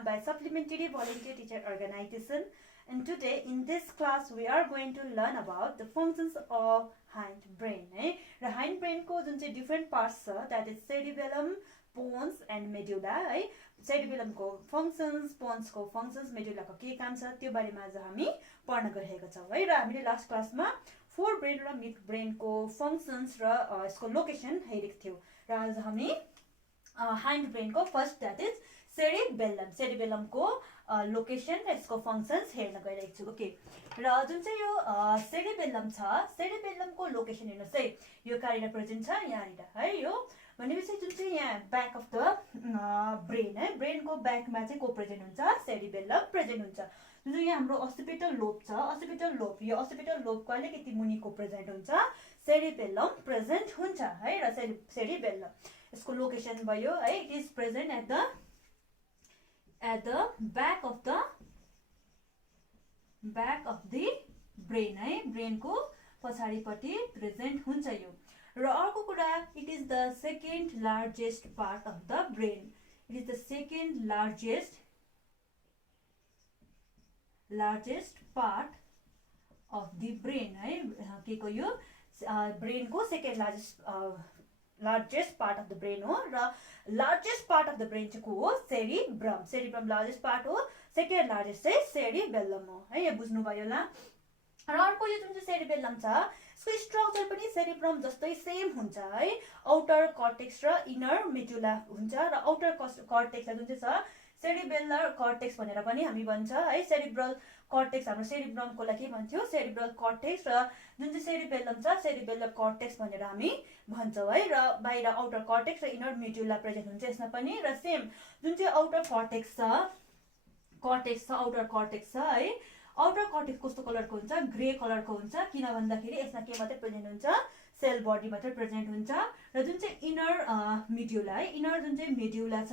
exam by Supplementary Volunteer Teacher Organization, and today in this class we are going to learn about the functions of hindbrain. The hindbrain को जुन चाहिँ different parts छ, that is cerebellum, pons and medulla. cerebellum को functions, pons को functions, medulla को के काम छ त्यो बारेमा आज हामी पढ्न गइरहेका छौं है। र हामीले लास्ट क्लासमा forebrain र midbrain को functions र यसको लोकेसन हेरेको थियौ। र आज हामी hindbrain को फर्स्ट that is cerebellum को लोकेसन र यसको फंक्शन्स हेर्न गइरहेको छु। ओके, र जुन चाहिँ यो cerebellum छ, cerebellum को लोकेसन हेर्नुस् है, यो कहाँनिर प्रेजेन्ट छ, यहाँनिर है। यो भनेपछि जुन चाहिँ यहाँ ब्याक अफ द ब्रेन है, ब्रेन को ब्याकमा चाहिँ को प्रेजेन्ट हुन्छ, cerebellum प्रेजेन्ट हुन्छ। जुन चाहिँ यहाँ हाम्रो occipital lobe छ, occipital lobe, यो occipital lobe को अलिकति मुनिको प्रेजेन्ट हुन्छ, cerebellum प्रेजेन्ट हुन्छ है। र cerebellum यसको लोकेसन भयो है, it is present at the back of the brain है, ब्रेन को पछाडिपट्टि प्रेजेन्ट हुन्छ यो। र अर्को कुरा, it is the second largest part of the brain, it is the second largest part of the brain है। के को यो ब्रेन को second largest part of the brain हो। र largest part of the brain चाहिँ को हो, सेरिब्रम। सेरिब्रम लार्जेस्ट पार्ट हो, सेकेन्ड लार्जेस्ट चाहिँ सेरिबेल्लम हो है, यो बुझ्नुभयो होला। र अर्को यो जुन चाहिँ सेरिबेल्लम छ, यसको स्ट्रक्चर पनि सेरिब्रम जस्तै सेम हुन्छ है। आउटर कर्टेक्स र इनर मेडुला हुन्छ। र आउटर कर्टेक्सलाई जुन चाहिँ छ सेरिबेलर कर्टेक्स भनेर पनि हामी भन्छ है। सेरिब्रल कर्टेक्स हाम्रो सेरिब्रमको लागि के भन्थ्यो, सेरिब्रल कर्टेक्स, र जुन चाहिँ सेरिबेलम छ सेरिबेलर कर्टेक्स भनेर हामी भन्छौँ है। र बाहिर आउटर कर्टेक्स र इनर मेडुला प्रेजेन्ट हुन्छ यसमा पनि। र सेम जुन चाहिँ आउटर कर्टेक्स छ, आउटर कर्टेक्स छ है, आउटर कर्टेक्स कस्तो कलरको हुन्छ, ग्रे कलरको हुन्छ, किन भन्दाखेरि यसमा के मात्रै प्रेजेन्ट हुन्छ, सेल बडी मात्रै प्रेजेन्ट हुन्छ। र जुन चाहिँ इनर मेडुला है, इनर जुन चाहिँ मेडुला छ,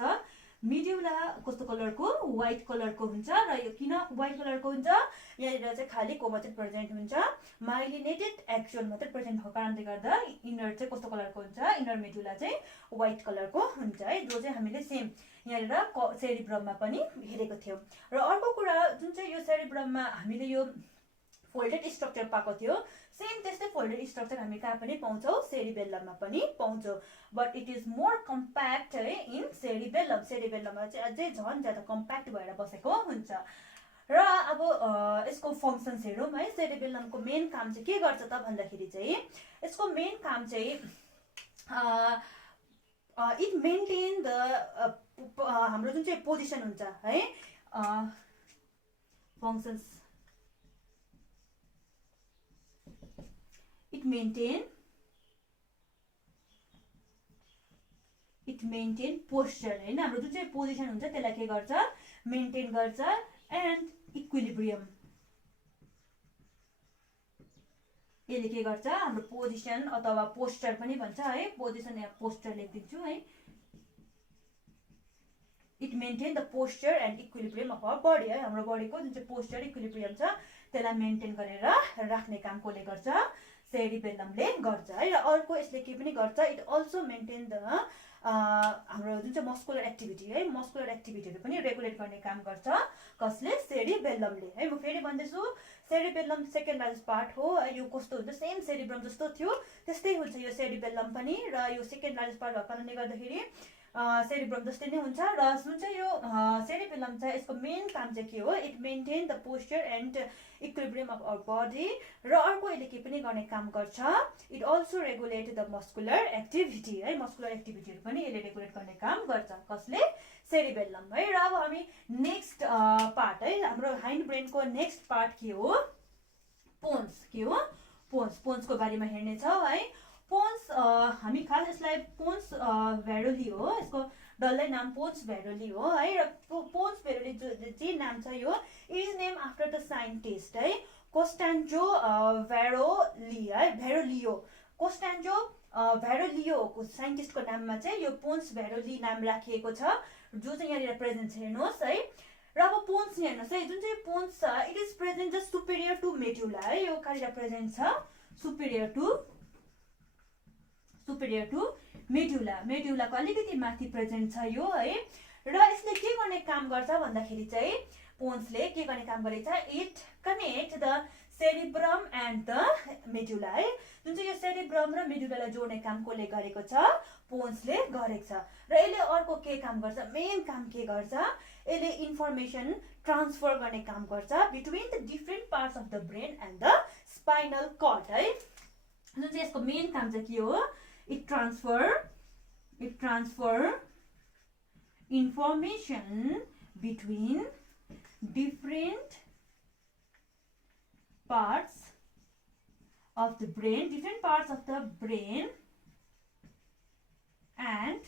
मेडुला कस्तो कलरको, व्हाइट कलरको हुन्छ। र यो किन व्हाइट कलरको हुन्छ, यहाँनिर चाहिँ खाली को मात्रै प्रेजेन्ट हुन्छ, माइलिनेटेड एक्सन मात्रै प्रेजेन्ट भएको कारणले गर्दा इनर चाहिँ कस्तो कलरको हुन्छ, इनर मेडुला चाहिँ व्हाइट कलरको हुन्छ है, जो चाहिँ हामीले सेम यहाँनिर सेरिब्रममा पनि हेरेको थियौँ। र अर्को कुरा, जुन चाहिँ यो सेरिब्रममा हामीले यो फोल्डेड स्ट्रक्चर पाएको थियो, सेम त्यस्तै फोल्डेड स्ट्रक्चर हामी कहाँ पनि पाउँछौँ, सेरिबेल्लममा पनि पाउँछौँ, but it is more compact है इन सेरिबेल्लम। सेरिबेल्लममा चाहिँ अझै झन् ज्यादा कम्प्याक्ट भएर बसेको हुन्छ। र अब यसको फङ्सन्स हेरौँ है। सेरिबेल्लमको मेन काम चाहिँ के गर्छ त भन्दाखेरि चाहिँ, यसको मेन काम चाहिँ इट मेन्टेन द हाम्रो जुन चाहिँ पोजिसन हुन्छ है, फङ्सन्स it maintain posture हैन, हाम्रो जुन चाहिँ पोजिसन हुन्छ त्यसलाई के गर्छ, मेन्टेन गर्छ, एन्ड इक्विलिब्रियम यसले के गर्छ, हाम्रो पोजिसन अथवा पोस्चर पनि भन्छ है, पोजिसन या पोस्चर लेखिदिन्छु है। It maintain the posture and equilibrium of our body है, हाम्रो बडीको जुन चाहिँ पोस्चर इक्विलिब्रियम छ त्यसलाई मेन्टेन गरेर राख्ने काम कसले गर्छ, सेरिबेल्लमले गर्छ है। र अर्को यसले के पनि गर्छ, इट अल्सो मेन्टेन द हाम्रो जुन चाहिँ मस्कुलर एक्टिभिटी है, मस्कुलर एक्टिभिटीहरू पनि रेगुलेट गर्ने काम गर्छ, कसले, सेरिबेल्लमले है। म फेरि भन्दैछु, सेरिबेल्लम सेकेन्ड लार्जेस्ट पार्ट हो, यो कस्तो हुन्छ, सेम सेरिब्रम जस्तो थियो त्यस्तै हुन्छ यो सेरिबेल्लम पनि। र यो सेकेन्ड लार्जेस्ट पार्ट भएको कारणले गर्दाखेरि सेरिब्रम जस्तै नै हुन्छ। र जुन चाहिँ यो सेरिबेल्लम छ, यसको मेन काम चाहिँ के हो, it maintain the posture and equilibrium of our body. र अर्को यसले के पनि गर्ने काम गर्छ, it also regulate the muscular activity है, मस्कुलर एक्टिभिटीहरू पनि यसले रेगुलेट गर्ने काम गर्छ, कसले, सेरिबेल्लम है। र अब हामी नेक्स्ट पार्ट है, हाम्रो हाइन्ड ब्रेनको नेक्स्ट पार्ट के हो, पोन्स। के हो, पोन्स। पोन्सको बारेमा हेर्ने छ है। पोन्स हामी खास यसलाई पोन्स भेरोली हो, यसको डल्लै नाम पोन्स भेरोली हो है। र पोन्स भेरोली जे नाम छ यो, it is name after the scientist है, कोस्टान्जो भेरोली है, भेरोलियो, कोस्टान्जो भेरोलियोको साइन्टिस्टको नाममा चाहिँ यो पोन्स भेरोली नाम राखिएको छ, जो चाहिँ यहाँनिर प्रेजेन्ट छ हेर्नुहोस् है। र अब पोन्स हेर्नुहोस् है, जुन चाहिँ पोन्स छ, it is present just superior to medulla है, यो कहाँनिर प्रेजेन्ट छ, सुपेरियर टु मेडुला, मेडुलाको अलिकति माथि प्रेजेन्ट छ यो है। र यसले के गर्ने काम गर्छ भन्दाखेरि चाहिँ पोन्सले के गर्ने काम गरेको छ, it connect the cerebrum and the medulla है। जुन चाहिँ यो सेरिब्रम र मेडुलालाई जोड्ने काम कसले गरेको छ, पोन्सले गरेको छ। र यसले अर्को के काम गर्छ, मेन काम के गर्छ, यसले इन्फर्मेसन ट्रान्सफर गर्ने काम गर्छ between the different parts of the brain and the spinal cord है। जुन चाहिँ यसको मेन काम चाहिँ के हो, it transfer information between different parts of the brain and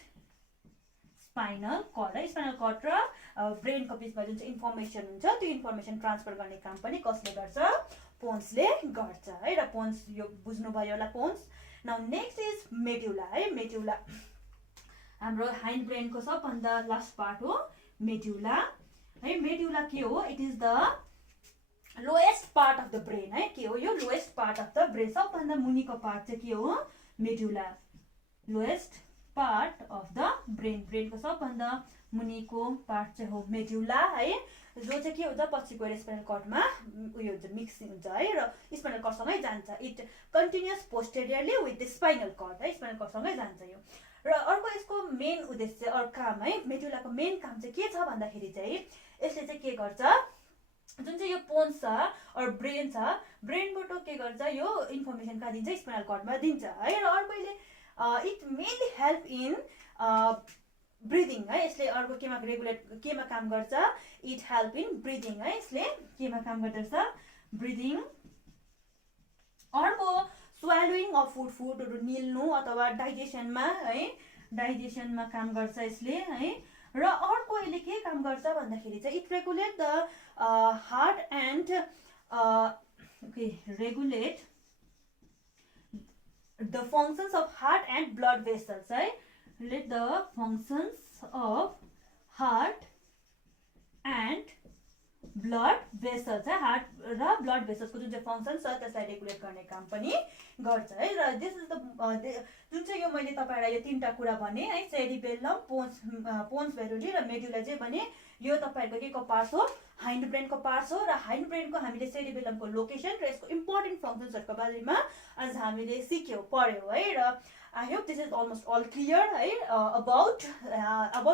spinal cord है। स्पाइनल कर्ड र ब्रेनको बिचमा जुन चाहिँ इन्फर्मेसन हुन्छ त्यो इन्फर्मेसन ट्रान्सफर गर्ने काम पनि कसले गर्छ, पोन्सले गर्छ है। र पोन्स यो बुझ्नुभयो होला pons. Now next is medulla है। मेडुला हाम्रो हाइन्ड ब्रेनको सबभन्दा लास्ट पार्ट हो मेडुला है। मेडुला के हो, it is the lowest part of the brain है। के हो यो, lowest part of the brain, सबभन्दा मुनिको पार्ट चाहिँ के हो, medulla, lowest part of the brain, ब्रेनको सबभन्दा मुनिको पार्ट चाहिँ हो मेडुला है। जो चाहिँ के हुन्छ, पछि गएर स्पाइनल कर्डमा उयो हुन्छ, मिक्स हुन्छ है र स्पाइनल कर्डसँगै जान्छ। It continuous posteriorly with the spinal cord है, स्पाइनल कर्डसँगै जान्छ यो। र अर्को यसको मेन उद्देश्य अरू काम है, मेडुलाको मेन काम चाहिँ के छ भन्दाखेरि चाहिँ यसले चाहिँ के गर्छ, जुन चाहिँ यो पोन्स छ अरू ब्रेन छ, ब्रेनबाट के गर्छ, यो इन्फर्मेसन कहाँ दिन्छ, स्पाइनल कर्डमा दिन्छ है। र अर्को it mainly help in breathing है। यसले अर्को केमा रेगुलेट केमा काम गर्छ, इट हेल्प इन ब्रिदिङ है। यसले केमा काम गर्दछ, ब्रिदिङ। अर्को स्वालोइङ अफ फुडहरू निल्नु अथवा डाइजेसनमा है, डाइजेसनमा काम गर्छ यसले है। र अर्को यसले के काम गर्छ भन्दाखेरि चाहिँ it regulate the heart and regulate the functions of heart and blood vessels है। Regulate the functions of heart and blood vessels है। हार्ट र ब्लड भेसल्सको जुन चाहिँ फङ्सन छ त्यसलाई रेगुलेट गर्ने काम पनि गर्छ है। र दिस इज द जुन चाहिँ यो मैले तपाईँलाई यो तीनटा कुरा भने है, सेरिबेलम, पोन्स भेरुली र मेडुला चाहिँ भने यो तपाईँहरूको के को पार्ट्स हो, हाइन्ड ब्रेनको पार्ट्स हो। र हाइन्ड ब्रेनको हामीले सेरिबेलमको लोकेसन र यसको इम्पोर्टेन्ट फङ्सन्सहरूको बारेमा आज हामीले सिक्यौँ, पढ्यौँ है। र I hope this is almost all clear है about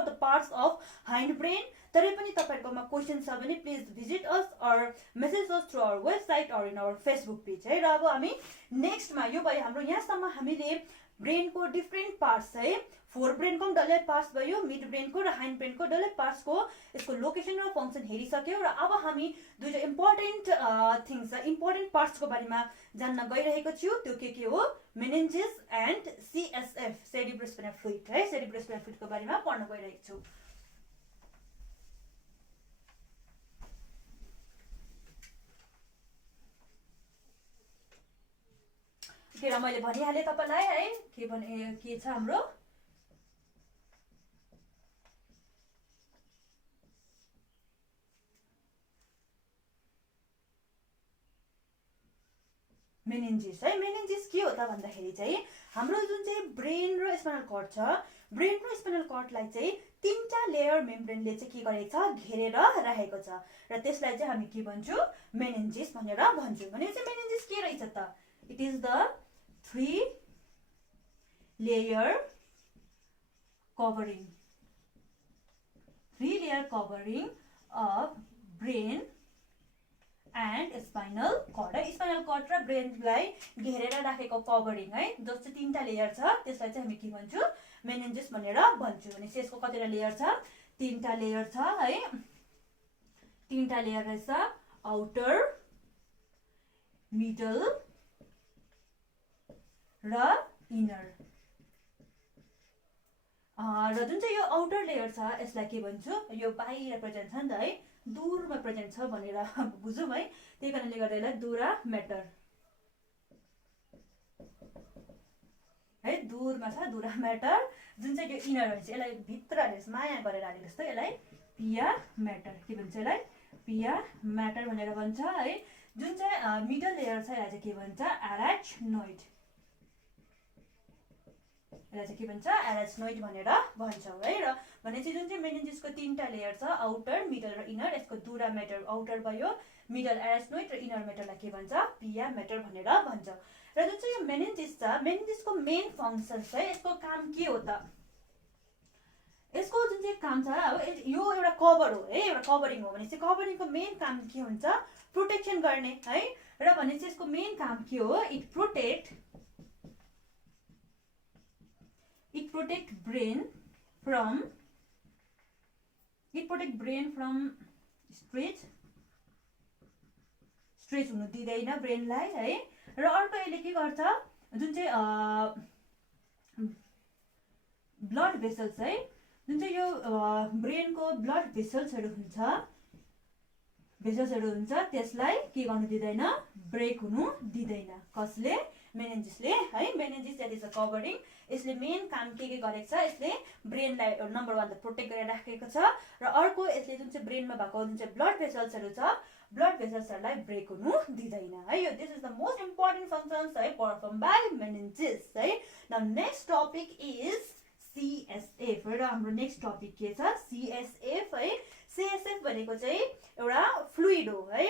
the parts of hind brain. तरै पनि तपाईँहरूकोमा क्वेसन छ भने please visit us or message us through our website or in our Facebook page है। र अब हामी नेक्स्टमा यो भयो हाम्रो यहाँसम्म हामीले ब्रेनको डिफ्रेन्ट पार्ट्स है, फोर ब्रेनको पनि डल्लै पार्ट्स भयो, मिड ब्रेनको र हाइन्ड ब्रेनको डल्लै पार्ट्सको यसको लोकेसन र फङ्सन हेरिसक्यौँ। र अब हामी दुईवटा इम्पोर्टेन्ट थिङ्स इम्पोर्टेन्ट पार्ट्सको बारेमा जान्न गइरहेको छु। त्यो के हो, meninges and CSF, cerebrospinal fluid है। सेरिब्रोस्पाइनल फ्लुइडको बारेमा पढ्न गइरहेको छु। र मैले भनिहालेँ तपाईँलाई है, के छ हाम्रो मेनिन्जिस है। मेनिन्जिस के हो त भन्दाखेरि चाहिँ हाम्रो जुन चाहिँ ब्रेन र स्पाइनल कर्ड छ, ब्रेन र स्पाइनल कर्डलाई चाहिँ तीनटा लेयर मेम्ब्रेनले चाहिँ के गरेको छ, घेरेर राखेको छ। र त्यसलाई चाहिँ हामी के भन्छौँ, मेनिन्जिस भनेर भन्छौँ। भनेपछि मेनिन्जिस के रहेछ त, it is the 3-layer covering of brain and spinal cord है। स्पाइनल कर्ड र ब्रेनलाई घेरेर राखेको कभरिङ है, जो चाहिँ तीनटा लेयर छ त्यसलाई चाहिँ हामी के भन्छौँ, मेनिन्जिस भनेर भन्छौँ। भने यसको कतिवटा लेयर छ, तीनटा लेयर छ है। तीनटा लेयर रहेछ, आउटर, मिडल र इनर। र जुन चाहिँ यो आउटर लेयर छ यसलाई के भन्छौँ, यो बाहिर प्रेजेन्ट छ नि त है, दूरमा प्रेजेन्ट छ भनेर बुझौँ है। त्यही कारणले गर्दा यसलाई दुरा म्याटर है, दूरमा छ दुरा म्याटर। जुन चाहिँ यो इनर भन्छ यसलाई भित्र हालेर माया गरेर हालेको जस्तो यसलाई पिया म्याटर, के भन्छ यसलाई पिया म्याटर भनेर भन्छ है। जुन चाहिँ मिडल लेयर छ यसलाई चाहिँ के भन्छ, एराच्नोइड यसलाई चाहिँ के भन्छ एराच्नोइड भनेर भन्छौँ है। र भनेपछि जुन चाहिँ मेनिन्जिसको तीनटा लेयर छ आउटर मिडल र इनर, यसको दुरा मेटर आउटर भयो, मिडल एराच्नोइड र इनर मेटरलाई के भन्छ पिया मेटर भनेर भन्छ। र जुन चाहिँ यो मेनिन्जिस छ मेनिन्जिसको मेन फङ्सन चाहिँ यसको काम के हो त, यसको जुन चाहिँ काम छ अब यो एउटा कभर हो है, एउटा कभरिङ हो भने चाहिँ कभरिङको मेन काम के हुन्छ प्रोटेक्सन गर्ने है। र भनेपछि यसको मेन काम के हो it protect brain from stretch हुनु दिँदैन ब्रेनलाई है। र अर्को यसले के गर्छ जुन चाहिँ ब्लड भेसल्स है, जुन चाहिँ यो ब्रेनको ब्लड भेसल्सहरू हुन्छ त्यसलाई के गर्नु दिँदैन ब्रेक हुनु दिँदैन। कसले मेनिन्जिसले है। मेनिन्जिस द्याट इज अ कभरिङ, यसले मेन काम के गरेको छ यसले ब्रेनलाई नम्बर 1 त प्रोटेक्ट गरेर राखेको छ र अर्को यसले जुन चाहिँ ब्रेनमा भएको जुन चाहिँ ब्लड भेसल्सहरू छ ब्लड भेसल्सहरूलाई ब्रेक हुनु दिँदैन है। यो this is the most important functions है परफर्म बाई मेनिन्जिस है। Now next topic is CSF र हाम्रो नेक्स्ट टपिक के छ CSF है। CSF भनेको चाहिँ एउटा फ्लुइड हो है।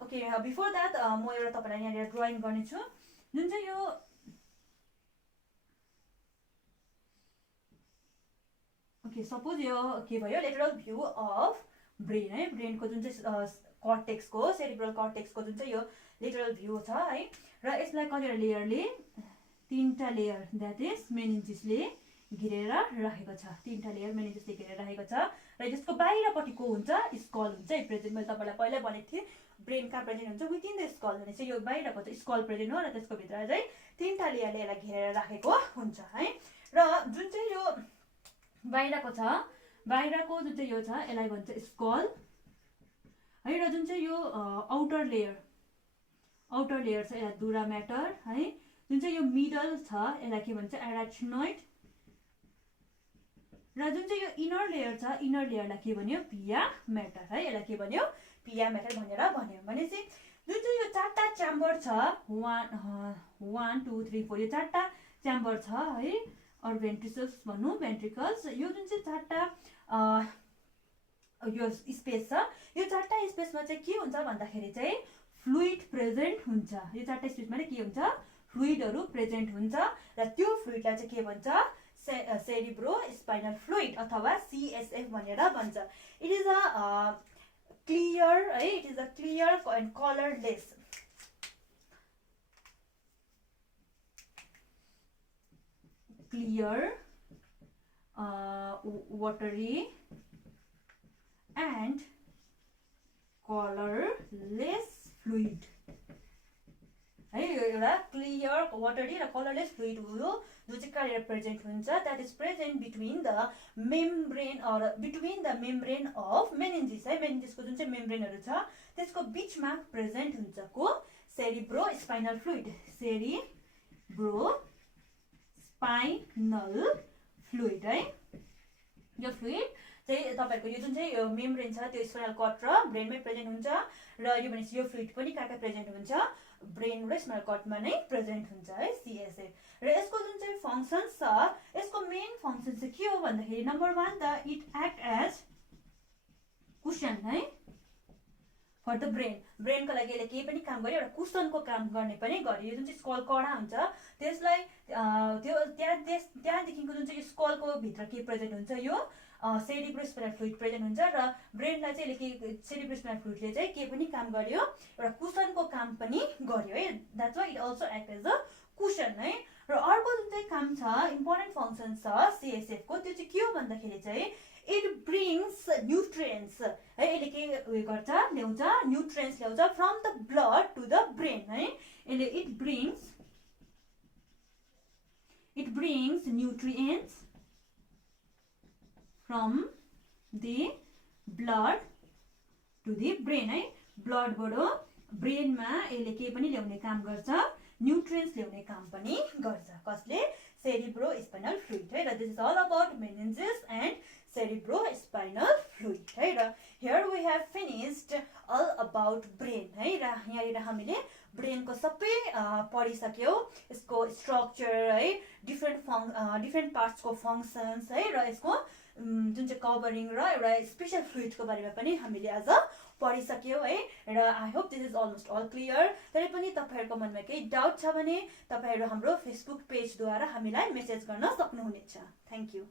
ओके बिफोर द्याट म एउटा तपाईँलाई यहाँनिर ड्रइङ गर्नेछु जुन चाहिँ यो ओके सपोज यो के भयो लेटरल भ्यू अफ ब्रेन है, ब्रेनको जुन चाहिँ कर्टेक्सको सेरिब्रल कर्टेक्सको जुन चाहिँ यो लेटरल भ्यू छ है। र यसलाई कतिवटा लेयरले तीनटा लेयर द्याट इज मेनिन्जिसले घेरेर राखेको छ, तीनटा लेयर मेनिन्जिसले घेरेर राखेको छ। र यसको बाहिरपट्टिको हुन्छ स्कल हुन्छ है प्रेजेन्ट, मैले तपाईँलाई पहिल्यै भनेको थिएँ ब्रेन कहाँ प्रेजेन्ट हुन्छ विथिन द स्कल भने चाहिँ यो बाहिरको चाहिँ स्कल प्रेजेन्ट हो र त्यसको भित्र चाहिँ तीनटा लेयरले यसलाई घेरेर राखेको हुन्छ है। र जुन चाहिँ यो बाहिरको छ बाहिरको जुन चाहिँ यो छ यसलाई भन्छ स्कल है। र जुन चाहिँ यो आउटर लेयर छ यसलाई दुरा म्याटर है। जुन चाहिँ यो मिडल छ यसलाई के भन्छ एराच्नोइड र जुन चाहिँ यो इनर लेयर छ इनर लेयरलाई के भन्यो पिया मेटर है। यसलाई के भन्यो पिया मेटर भनेर भन्यो। भनेपछि जुन चाहिँ यो चारवटा च्याम्बर छ 1 2 3 4 यो चारवटा च्याम्बर छ है अर भेन्ट्रिकल्स भन्नु भेन्ट्रिकल्स, यो जुन चाहिँ चारवटा यो स्पेस छ यो चारवटा स्पेसमा चाहिँ के हुन्छ भन्दाखेरि चाहिँ फ्लुइड प्रेजेन्ट हुन्छ। यो चारवटा स्पेसमा के हुन्छ फ्लुइडहरू प्रेजेन्ट हुन्छ र त्यो फ्लुइडलाई चाहिँ के भन्छ सेरिब्रो स्पाइनल फ्लुइड अथवा CSF भनेर भन्छ। इट इज अ क्लियर है, it is a clear and colourless watery and colorless fluid है। यो एउटा क्लियर वाटरी र कलरलेस फ्लुइड हो जो चाहिँ कहाँ प्रेजेन्ट हुन्छ that is present between the membrane of meninges है। मेनिन्जिसको जुन चाहिँ मेम्ब्रेनहरू छ त्यसको बिचमा प्रेजेन्ट हुन्छ को सेरिब्रो स्पाइनल फ्लुइड है। यो फ्लुइड चाहिँ तपाईँको यो जुन चाहिँ मेम्ब्रेन छ त्यो स्पाइनल कट र ब्रेनमै प्रेजेन्ट हुन्छ र यो भनेपछि यो फ्लुइड पनि कहाँ प्रेजेन्ट हुन्छ ब्रेन र स्पाइनल कटमा नै प्रेजेन्ट हुन्छ है CSF। र यसको जुन चाहिँ फङ्सन्स छ यसको मेन फङ्सन चाहिँ के हो भन्दाखेरि नम्बर 1 त इट एक्ट एज कुसन है फर द ब्रेनको लागि यसले केही पनि काम गर्यो एउटा कुसनको काम गर्ने पनि गर्यो। यो जुन चाहिँ स्कल कडा हुन्छ त्यसलाई त्यो त्यहाँदेखिको जुन चाहिँ स्कलको भित्र के प्रेजेन्ट हुन्छ यो सेरिब्रो स्पाइनल फ्लुइड प्रेजेन्ट हुन्छ र ब्रेनलाई चाहिँ यसले के सेरिब्रो स्पाइनल फ्लुइडले चाहिँ के पनि काम गर्यो एउटा कुसनको काम पनि गर्यो है। That's why it also act as a cushion है। र अर्को जुन चाहिँ काम छ इम्पोर्टेन्ट फङ्सन छ CSF को त्यो चाहिँ के हो भन्दाखेरि चाहिँ इट ब्रिङ्स न्युट्रिएन्ट्स है। यसले के उयो गर्छ ल्याउँछ न्युट्रिएन्ट्स ल्याउँछ from the blood to the brain है। यसले it brings nutrients from the blood to the brain है। ब्लडबाट ब्रेनमा यसले के पनि ल्याउने काम गर्छ न्युट्रिएन्ट्स ल्याउने काम पनि गर्छ कसले सेरिब्रो स्पाइनल फ्लुइड है। र this is all about meninges and cerebrospinal fluid है। र here we have finished all about about brain है र यहाँनिर हामीले ब्रेनको सबै पढिसक्यौँ यसको स्ट्रक्चर है डिफ्रेन्ट पार्ट्सको फङ्सन्स है र यसको जुन चाहिँ कभरिङ र एउटा स्पेसल फ्लुइडको बारेमा पनि हामीले आज पढिसक्यौँ है र I hope this is almost all clear. तरै पनि तपाईँहरूको मनमा केही डाउट छ भने तपाईँहरू हाम्रो फेसबुक पेजद्वारा हामीलाई मेसेज गर्न सक्नुहुनेछ। Thank you.